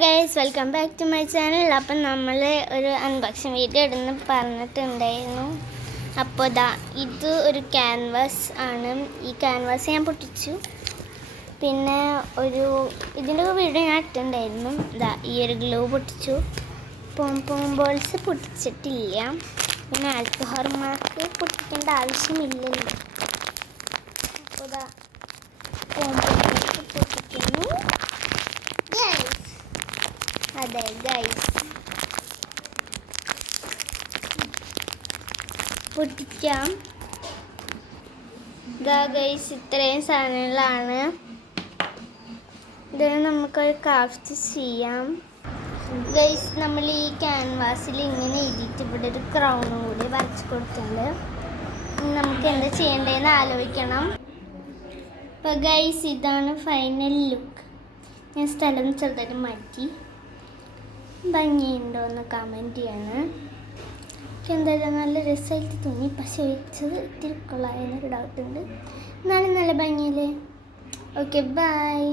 Guys, welcome back to my channel. അപ്പം നമ്മൾ ഒരു അൺബോക്സിങ് വീഡിയോ ഇടുന്ന പറഞ്ഞിട്ടുണ്ടായിരുന്നു. അപ്പോൾ ഇത് ഒരു ക്യാൻവാസ് ആണ്. ഈ ക്യാൻവാസ് ഞാൻ പൊട്ടിച്ചു. പിന്നെ ഇതിൻ്റെ വീഡിയോ ഞാൻ ഇട്ടിട്ടുണ്ടായിരുന്നു. ഈ ഒരു ഗ്ലൂ പൊട്ടിച്ചു. ബോൾസ് പൊട്ടിച്ചിട്ടില്ല. പിന്നെ ആൽക്കഹോൾ മാർക്ക് പൊട്ടിക്കേണ്ട ആവശ്യമില്ലല്ലോ. അപ്പോൾ പൊട്ടിക്കുന്നു. അതെ ഗൈസ്, പൊട്ടിക്കാം. ഗൈസ്, ഇത്രയും സാധനങ്ങളാണ്. ഇതിന് നമുക്കൊരു ക്രാഫ്റ്റ് ചെയ്യാം. ഗൈസ്, നമ്മൾ ഈ ക്യാൻവാസിൽ ഇങ്ങനെ എഴുതിയിട്ട് ഇവിടെ ഒരു ക്രൗണും കൂടി വരച്ച് കൊടുത്തിട്ടുണ്ട്. നമുക്ക് എന്താ ചെയ്യേണ്ടതെന്ന് ആലോചിക്കണം. അപ്പോൾ ഗൈസ്, ഇതാണ് ഫൈനൽ ലുക്ക്. ഞാൻ സ്ഥലം ചെറുതായിട്ട് മാറ്റി. ഭംഗിയുണ്ടോ എന്ന് കമൻറ്റ് ചെയ്യണം. എന്തായാലും നല്ല രസമായിട്ട് തോന്നി. പക്ഷെ വെച്ചത് ഇത്തിരി കൊള്ളായെന്നൊരു ഡൗട്ടുണ്ട്. എന്നാലും നല്ല ഭംഗിയില്ലേ. Okay, by.